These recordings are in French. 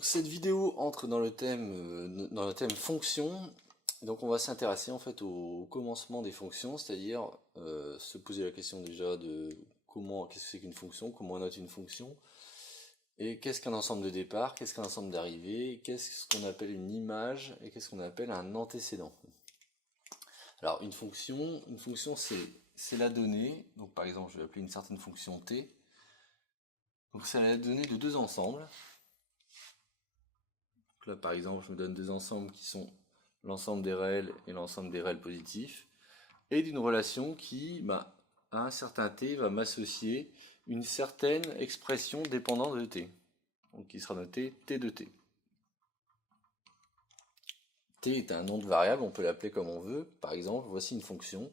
Cette vidéo entre dans le thème fonction. Donc on va s'intéresser en fait au commencement des fonctions, c'est-à-dire se poser la question déjà de qu'est-ce que c'est qu'une fonction, comment on note une fonction, et qu'est-ce qu'un ensemble de départ, qu'est-ce qu'un ensemble d'arrivée, qu'est-ce qu'on appelle une image, et qu'est-ce qu'on appelle un antécédent. Alors une fonction c'est la donnée, donc par exemple je vais appeler une certaine fonction t, donc c'est la donnée de deux ensembles. Donc là par exemple je me donne deux ensembles qui sont l'ensemble des réels et l'ensemble des réels positifs, et d'une relation qui, à un certain t, va m'associer une certaine expression dépendante de t, donc qui sera notée t de t. T est un nom de variable, on peut l'appeler comme on veut. Par exemple, voici une fonction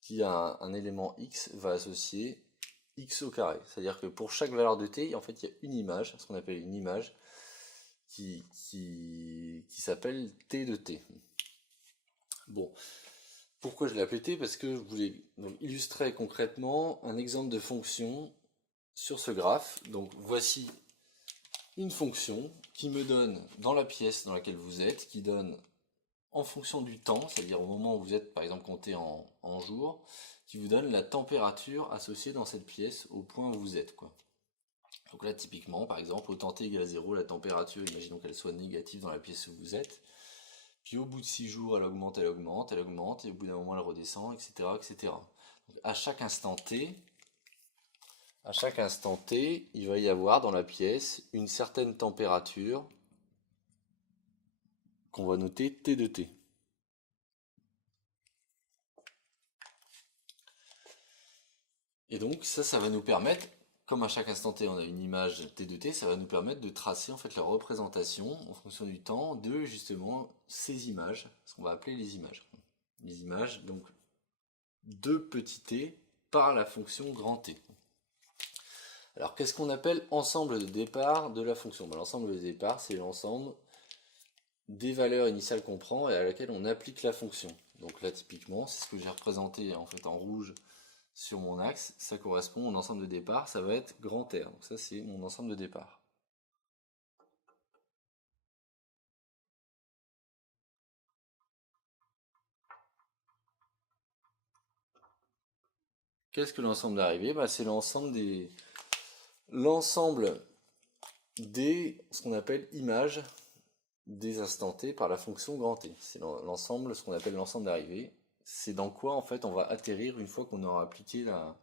qui a un élément x va associer x au carré. C'est-à-dire que pour chaque valeur de t, en fait, il y a une image, ce qu'on appelle une image, qui s'appelle t de t. Bon, pourquoi je l'ai appelé t? Parce que je voulais illustrer concrètement un exemple de fonction sur ce graphe. Donc voici une fonction qui me donne dans la pièce dans laquelle vous êtes, qui donne en fonction du temps, c'est-à-dire au moment où vous êtes par exemple compté en jours, qui vous donne la température associée dans cette pièce au point où vous êtes, quoi. Donc là typiquement par exemple au temps t égale 0, la température, imaginons qu'elle soit négative dans la pièce où vous êtes, puis au bout de 6 jours elle augmente, elle augmente, elle augmente, et au bout d'un moment elle redescend, etc. etc. Donc à chaque instant t, il va y avoir dans la pièce une certaine température qu'on va noter T de T. Et donc ça va nous permettre, comme à chaque instant T on a une image T de T, ça va nous permettre de tracer en fait la représentation en fonction du temps de justement ces images, ce qu'on va appeler les images. Les images, donc de petit t par la fonction grand T. Alors qu'est-ce qu'on appelle ensemble de départ de la fonction? L'ensemble de départ, c'est l'ensemble des valeurs initiales qu'on prend et à laquelle on applique la fonction. Donc là typiquement, c'est ce que j'ai représenté en fait en rouge sur mon axe, ça correspond au ensemble de départ, ça va être grand R. Donc ça c'est mon ensemble de départ. Qu'est-ce que l'ensemble d'arrivée? C'est l'ensemble des ce qu'on appelle images des instants t par la fonction grand T. C'est l'ensemble, ce qu'on appelle l'ensemble d'arrivée. C'est dans quoi en fait on va atterrir une fois qu'on aura appliqué la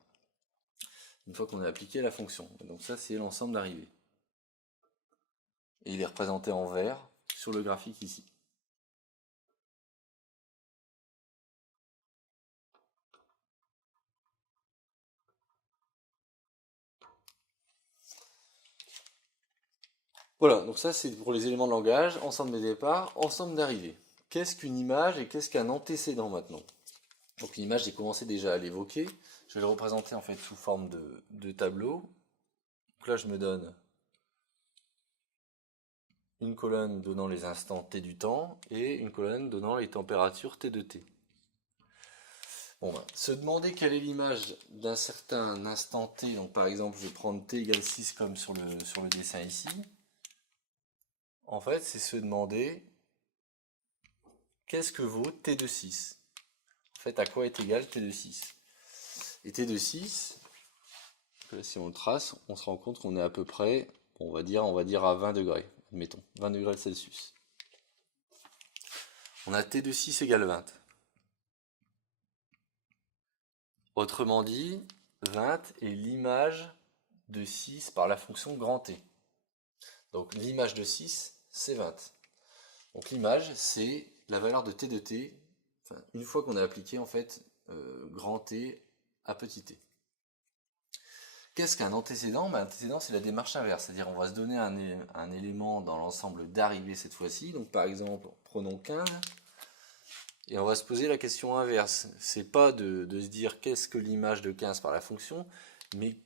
fonction. Et donc ça c'est l'ensemble d'arrivée. Et il est représenté en vert sur le graphique ici. Voilà, donc ça c'est pour les éléments de langage, ensemble de départ, ensemble d'arrivée. Qu'est-ce qu'une image et qu'est-ce qu'un antécédent maintenant? Donc l'image, j'ai commencé déjà à l'évoquer. Je vais le représenter en fait sous forme de tableau. Donc là je me donne une colonne donnant les instants t du temps et une colonne donnant les températures t de t. Bon, se demander quelle est l'image d'un certain instant t, donc par exemple je vais prendre t égale 6 comme sur le dessin ici, en fait c'est se demander qu'est-ce que vaut t de 6. En fait à quoi est égal t de 6. Et t de 6, si on le trace, on se rend compte qu'on est à peu près, on va dire à 20 degrés, admettons, 20 degrés Celsius. On a t de 6 égale 20. Autrement dit, 20 est l'image de 6 par la fonction grand T. Donc l'image de 6, c'est 20. Donc l'image, c'est la valeur de t de t, une fois qu'on a appliqué en fait grand T à petit t. Qu'est-ce qu'un antécédent? Un antécédent, c'est la démarche inverse, c'est-à-dire on va se donner un élément dans l'ensemble d'arrivée cette fois-ci. Donc par exemple, prenons 15. Et on va se poser la question inverse. C'est pas de se dire qu'est-ce que l'image de 15 par la fonction, mais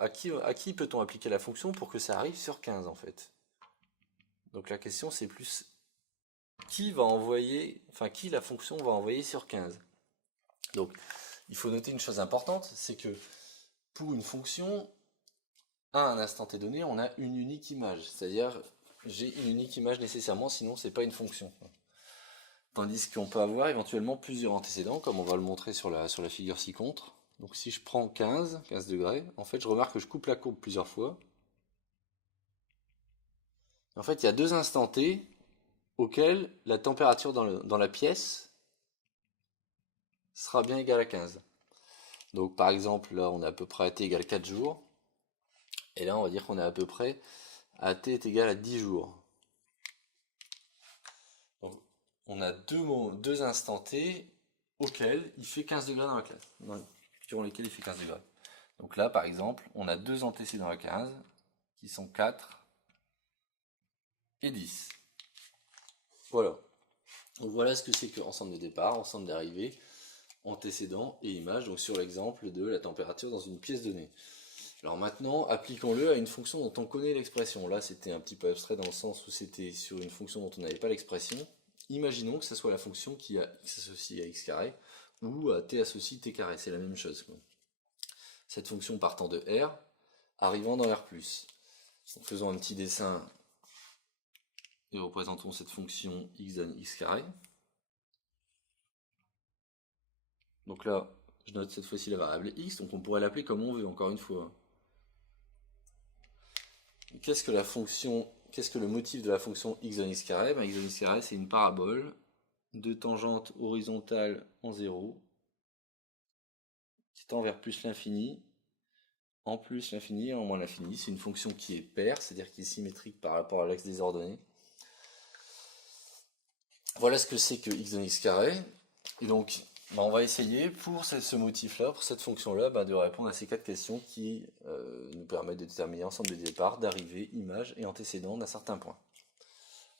à qui peut-on appliquer la fonction pour que ça arrive sur 15 en fait. Donc la question c'est plus qui la fonction va envoyer sur 15. Donc il faut noter une chose importante, c'est que pour une fonction, à un instant t donné, on a une unique image. C'est-à-dire, j'ai une unique image nécessairement, sinon c'est pas une fonction. Tandis qu'on peut avoir éventuellement plusieurs antécédents, comme on va le montrer sur la figure ci-contre. Donc si je prends 15 degrés, en fait je remarque que je coupe la courbe plusieurs fois. En fait, il y a deux instants t auxquels la température dans la pièce sera bien égale à 15. Donc par exemple, là on est à peu près à t égale 4 jours. Et là on va dire qu'on est à peu près à t est égal à 10 jours. Donc on a deux instants t auxquels il fait 15 degrés dans la classe, durant lesquels il fait 15 degrés. Donc là par exemple, on a deux antécédents à 15 qui sont 4 et 10. Voilà. Donc voilà ce que c'est que ensemble de départ, ensemble d'arrivée, antécédent et image, donc sur l'exemple de la température dans une pièce donnée. Alors maintenant, appliquons-le à une fonction dont on connaît l'expression. Là, c'était un petit peu abstrait dans le sens où c'était sur une fonction dont on n'avait pas l'expression. Imaginons que ce soit la fonction qui a x associé à x carré ou à t associé t carré, c'est la même chose, quoi. Cette fonction partant de R, arrivant dans R+. Donc faisons un petit dessin et représentons cette fonction x donne x carré. Donc là, je note cette fois-ci la variable x, donc on pourrait l'appeler comme on veut, encore une fois. Qu'est-ce que le motif de la fonction x donne x carré? X donne x carré, c'est une parabole de tangente horizontale en 0 qui tend vers plus l'infini, en plus l'infini et en moins l'infini. C'est une fonction qui est paire, c'est-à-dire qui est symétrique par rapport à l'axe des ordonnées. Voilà ce que c'est que x donne x carré. Et donc, on va essayer pour ce motif-là, pour cette fonction-là, de répondre à ces quatre questions qui nous permettent de déterminer l'ensemble de départ, d'arrivée, image et antécédent d'un certain point.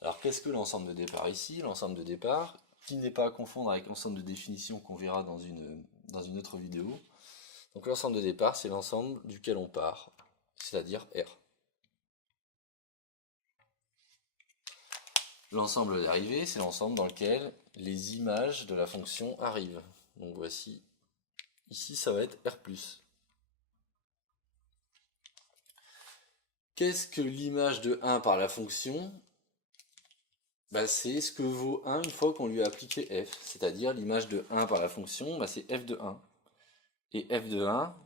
Alors qu'est-ce que l'ensemble de départ ici? L'ensemble de départ, qui n'est pas à confondre avec l'ensemble de définition qu'on verra dans une autre vidéo. Donc l'ensemble de départ, c'est l'ensemble duquel on part, c'est-à-dire R. L'ensemble d'arrivée, c'est l'ensemble dans lequel les images de la fonction arrivent. Donc voici, ici ça va être R+. Qu'est-ce que l'image de 1 par la fonction? C'est ce que vaut 1 une fois qu'on lui a appliqué f, c'est-à-dire l'image de 1 par la fonction, c'est f de 1. Et f de 1,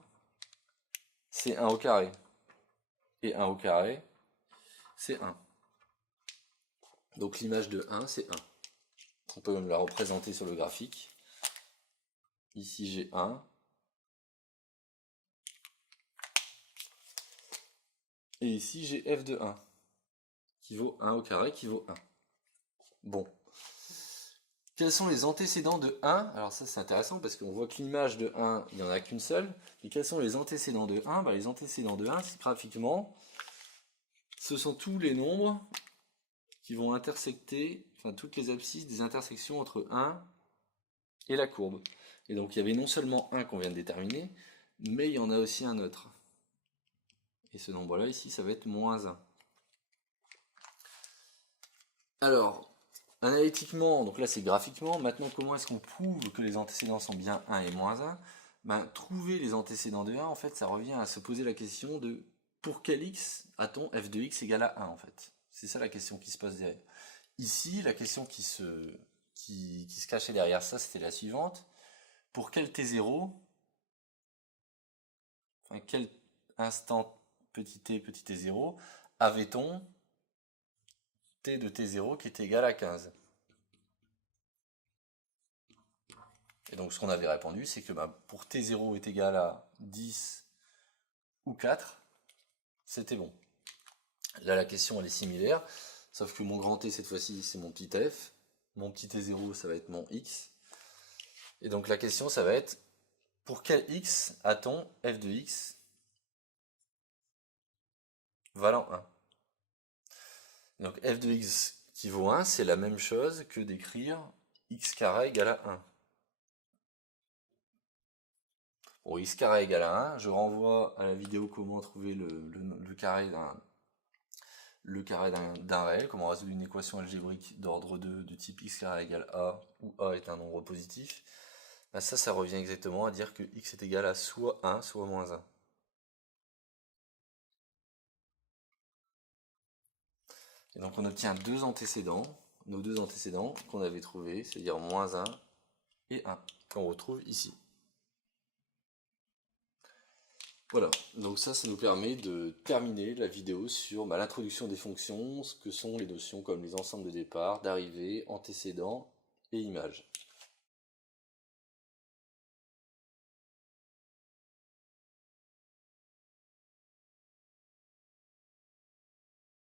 c'est 1 au carré. Et 1 au carré, c'est 1. Donc l'image de 1, c'est 1. On peut même la représenter sur le graphique. Ici j'ai 1. Et ici j'ai f de 1, qui vaut 1 au carré, qui vaut 1. Bon. Quels sont les antécédents de 1? Alors ça c'est intéressant parce qu'on voit que l'image de 1, il n'y en a qu'une seule. Et quels sont les antécédents de 1? Les antécédents de 1, graphiquement, ce sont tous les nombres qui vont intersecter, toutes les abscisses des intersections entre 1 et la courbe. Et donc il y avait non seulement 1 qu'on vient de déterminer, mais il y en a aussi un autre. Et ce nombre-là ici, ça va être moins 1. Alors, analytiquement, donc là c'est graphiquement, maintenant comment est-ce qu'on prouve que les antécédents sont bien 1 et moins 1? Trouver les antécédents de 1, en fait, ça revient à se poser la question de pour quel x a-t-on f de x égale à 1 en fait? C'est ça la question qui se pose derrière. Ici, la question qui se cachait derrière ça, c'était la suivante. Pour quel t0, quel instant petit t0, avait-on t de t0 qui était égal à 15? Et donc ce qu'on avait répondu, c'est que pour t0 est égal à 10 ou 4, c'était bon. Là la question elle est similaire, sauf que mon grand T cette fois-ci c'est mon petit f, mon petit t0 ça va être mon x, et donc la question ça va être pour quel x a-t-on f de x valant 1? Donc f de x qui vaut 1, c'est la même chose que d'écrire x carré égale à 1. Pour x carré égale à 1, je renvoie à la vidéo comment trouver le carré d'un réel, comment résoudre une équation algébrique d'ordre 2 de type x carré égale a, où a est un nombre positif. Ça revient exactement à dire que x est égal à soit 1, soit moins 1. Et donc on obtient deux antécédents, nos deux antécédents qu'on avait trouvés, c'est-à-dire -1 et 1, qu'on retrouve ici. Voilà, donc ça nous permet de terminer la vidéo sur l'introduction des fonctions, ce que sont les notions comme les ensembles de départ, d'arrivée, antécédents et images.